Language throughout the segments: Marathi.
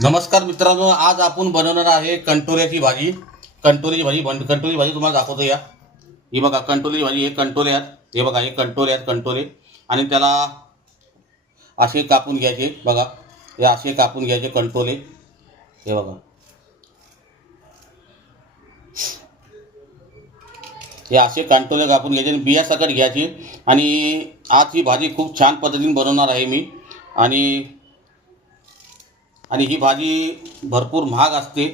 नमस्कार मित्रांनो, आज आपण बनवणार आहे कंटोऱ्याची भाजी. कंटोरीची भाजी तुम्हाला दाखवतो या. ही बघा कंटोरीची भाजी. हे कंटोरे आहेत. हे बघा हे कंटोरे आहेत, कंटोरे. आणि त्याला असे कापून घ्यायचे. बघा हे असे कापून घ्यायचे कंटोरे. हे बघा हे असे कंटोरे कापून घ्यायचे आणि बिया सकट घ्यायची. आणि आज ही भाजी खूप छान पद्धतीने बनवणार आहे मी. आणि आणि ही भाजी भरपूर महाग असते.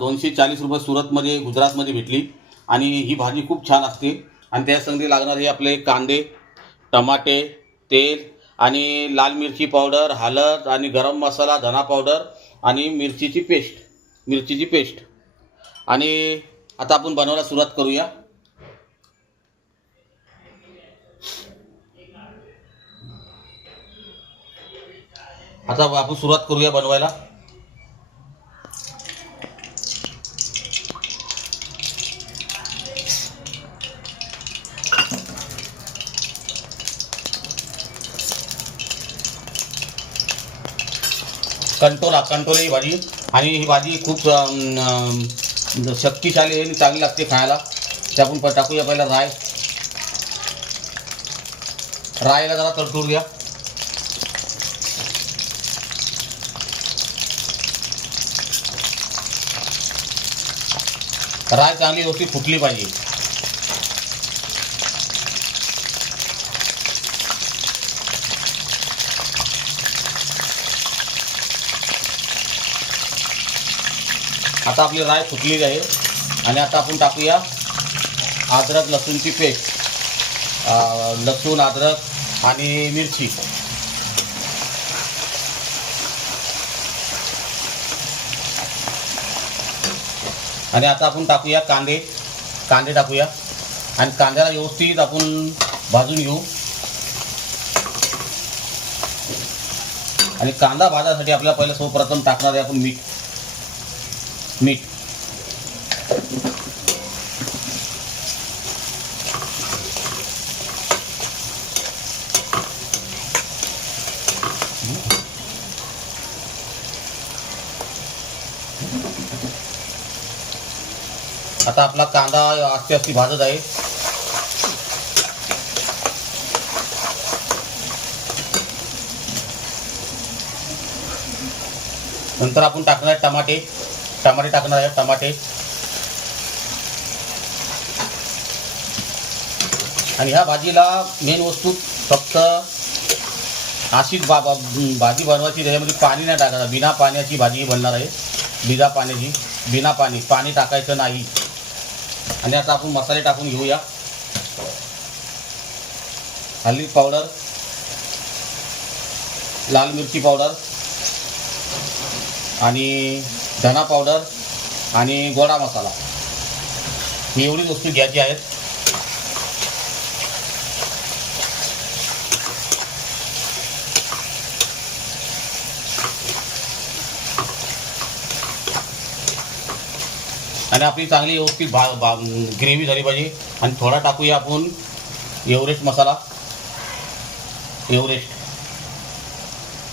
240 रुपये सुरतमध्ये, गुजरातमध्ये भेटली. आणि ही भाजी खूप छान असते. आणि त्यासंगती लागणारे आपले कांदे, टमाटे, तेल आणि लाल मिरची पावडर, हळद आणि गरम मसाला, धना पावडर आणि मिरचीची पेस्ट. आणि आता आपण बनवायला सुरुवात करूया. बनवायला. कंटोला ही भाजी. आणि ही भाजी खूप शक्तिशाली आहे आणि चांगली लागते खायला. ते आपण टाकूया पहिला रायला जरा तडतडू द्या. राय चांगली व्यवस्थित फुटली पाहिजे. आता आपली राय फुटलेली आहे. आणि आता आपण टाकूया अद्रक लसूणची पेस्ट. लसूण, अद्रक आणि मिरची. आणि आता आपण टाकूया कांदे टाकूया. आणि कांद्याला व्यवस्थित आपण भाजून घेऊ. आणि कांदा भाजण्यासाठी आपल्याला पहिलं सर्वप्रथम टाकणार आहे आपण मीठ. आता आपला कांदा आस्ते भाजत आहे. नंतर आपण टाकणार आहे टमाटे टाकणार आहे. आणि ह्या भाजीला मेन वस्तू फक्त अशीच भाजी बनवायची. त्याच्यामध्ये पाणी नाही टाकायचं. बिना पाण्याची भाजी बनणार आहे. बिना पाणी टाकायचं नाही. आणि आता आपण मसाले टाकून घेऊया. हळदी पावडर, लाल मिरची पावडर आणि धना पावडर आणि गोडा मसाला. ही एवढीच वस्तू घ्यायची आहेत. आणि आपली चांगली व्यवस्थित ग्रेव्ही झाली पाहिजे. आणि थोडा टाकूया आपण एव्हरेस्ट मसाला.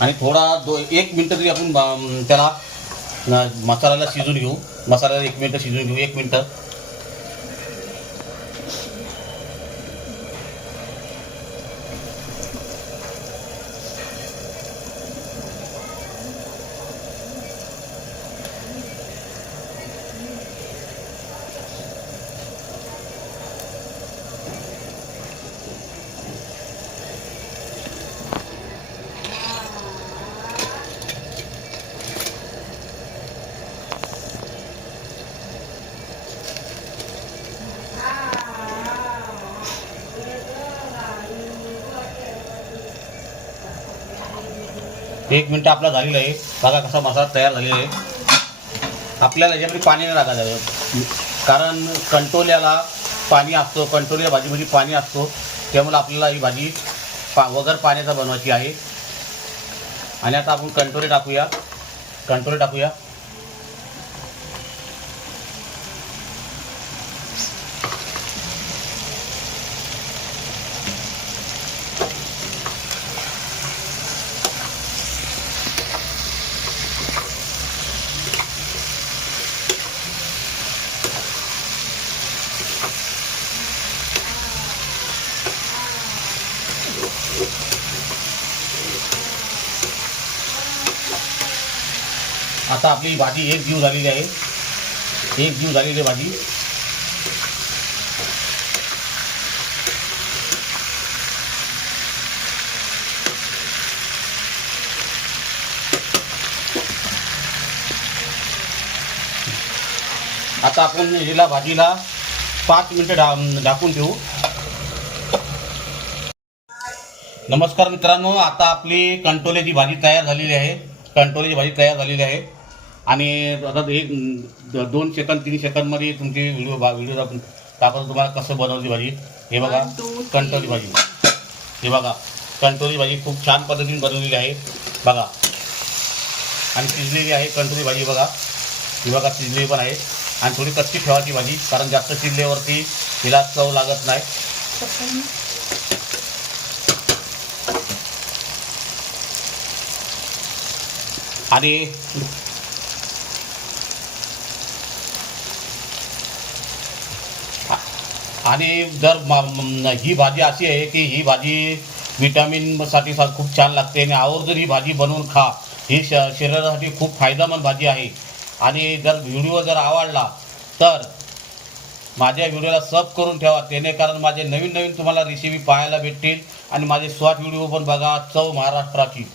आणि थोडा 1 मिनटं तरी आपण त्याला मसाल्याला शिजून घेऊ. 1 मिनटं शिजून घेऊ. 1 मिनटं. एक मिनटं आपला झालेला आहे. बघा कसा मसाला तयार झालेला आहे. आपल्याला याच्यामध्ये पाणी नाही टाकायचं, कारण कंटोल्याला पाणी असतो. कंटोल्या भाजीमध्ये पाणी असतो. त्यामुळे आपल्याला ही भाजी वगैर पाण्याचा बनवायची आहे. आणि आता आपण कंटोरे टाकूया. आता आपली भाजी एक जीव झालेली आहे. एक जीव झालेली आहे भाजी. आता आपण हिला भाजीला 5 मिनिटं झाकून ठेवू. नमस्कार मित्रांनो, आता आपली कंटोल्याची भाजी तयार झालेली आहे. कंटोल्याची भाजी तयार झालेली आहे आणि आता एक 2 सेकंद 3 सेकंदमध्ये तुमची व्हिडिओ दाखवतो तुम्हाला कसं बनवली भाजी. हे बघा कंटोली भाजी. हे बघा कंटोली भाजी खूप छान पद्धतीने बनवलेली आहे बघा. आणि शिजलेली आहे कंटोली भाजी बघा. ही बघा शिजलेली पण आहे आणि थोडी कच्ची ठेवायची भाजी, कारण जास्त शिजल्यावरती हिला चव लागत नाही. आणि जर ही भाजी अशी आहे की ही भाजी विटॅमिनसाठी खूप छान लागते आणि आवर्जून ही भाजी बनवून खा. ही शरीरासाठी खूप फायदेमंद भाजी आहे. आणि जर व्हिडिओ जर आवडला तर माझ्या व्हिडिओला सब करून ठेवा, जेणेकरून माझे नवीन नवीन तुम्हाला रेसिपी पाहायला भेटतील. आणि माझे शॉर्ट व्हिडिओ पण बघा, चव महाराष्ट्राची.